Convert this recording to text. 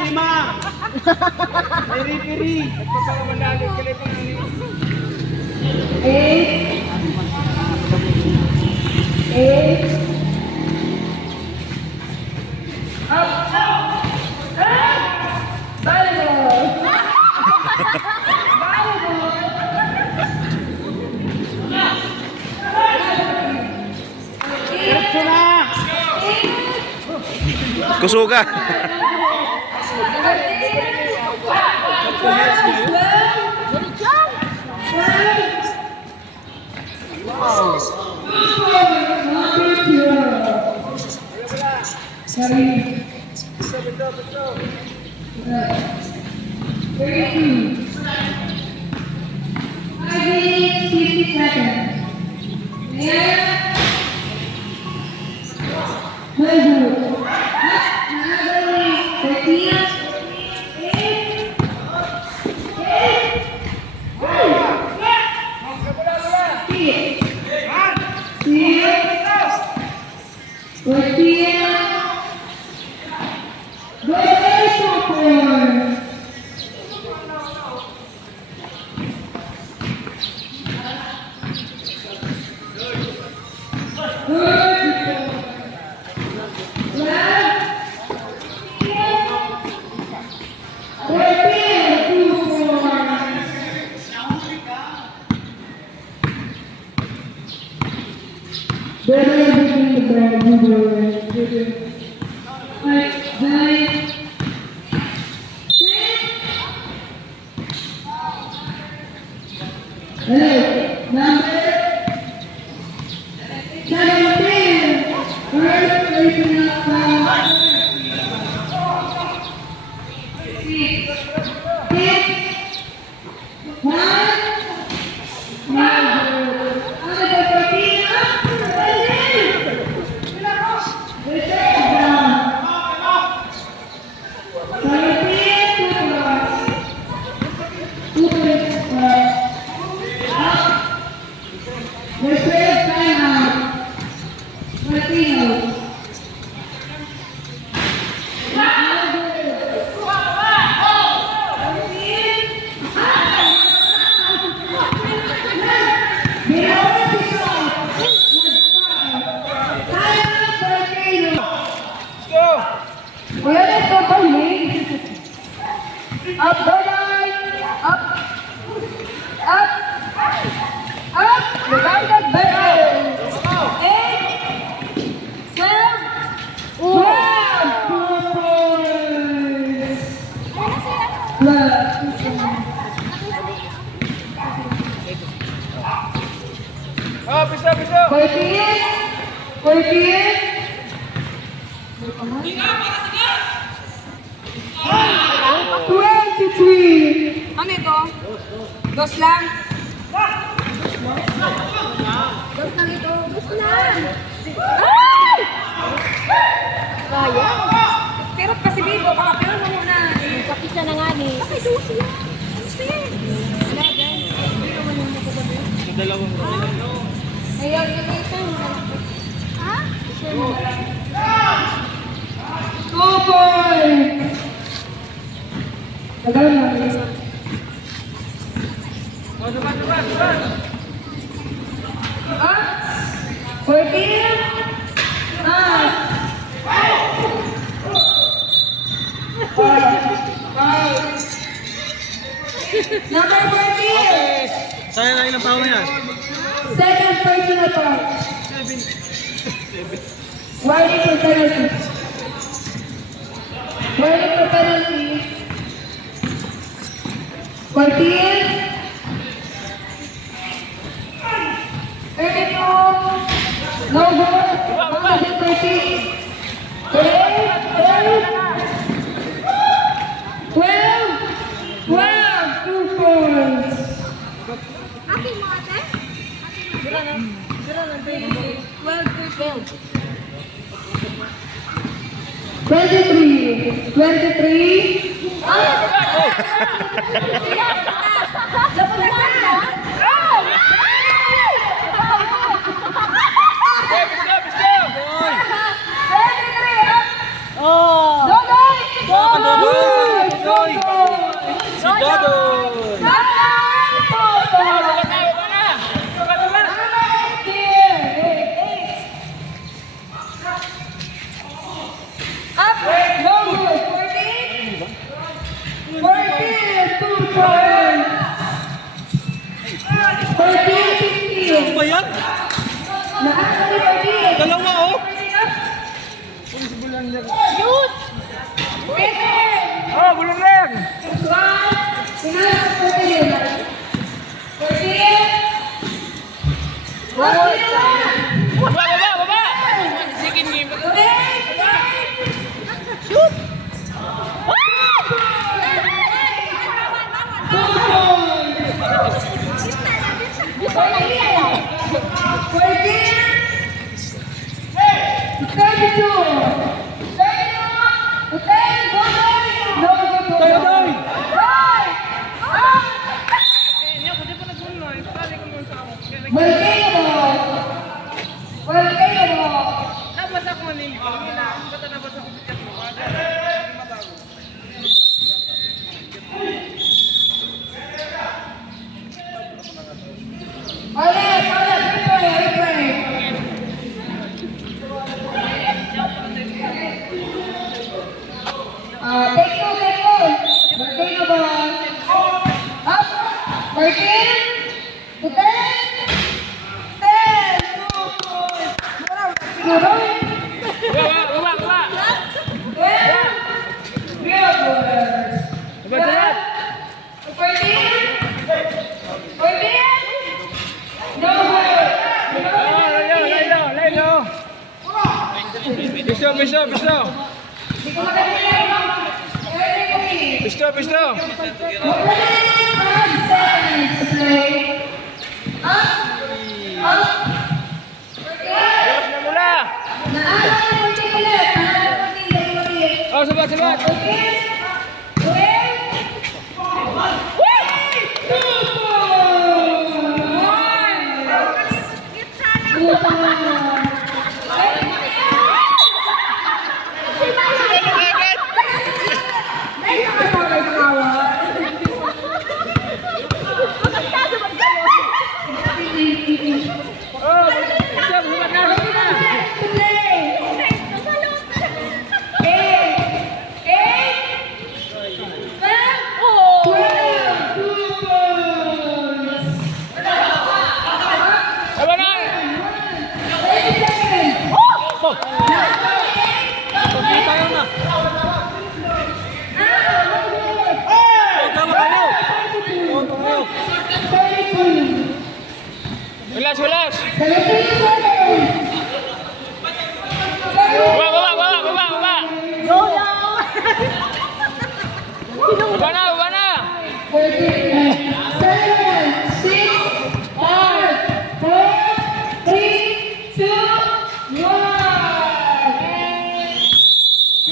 Lima. Piri-piri. Nagpapakamanalo ka na ito. 8. 8. Up. Volleyball. Diretso na. Kusuga. Sorry. 32. 50 seconds. Yeah. Up, Brenton! Up! Up! Up! Divided Brenton! 8! 12! 12! Oh, piso. 14! 14! 23! Ano ito? Dos lang? Dos lang ito. Dos lang. Ay! Kaya. Pero kasi bibo, baka pero mo muna. Kapisa na nga ni. Bakit dos yan? Kasi. 11. Hindi naman yung nakasabi. Sa dalawang Ayaw niya na ito. Ha? 2 points! Tagal na. Up! 14! Up! 5! Number 14! Sayang na ilang taon na yan? Second personal point. Warning for penalty. Warning for penalty. 14. 32. No goal. 130. 12. 2 points. Akin mo ate? Sira na. 12. 23. 23. Oh! Ano ba yan? Naano ni 14. Dalawa oh. Shoot! Oh, bulong lang. Baba. Sige, game. Shoot! Baba. Layo. Pisto. Oh, sabat. Okay.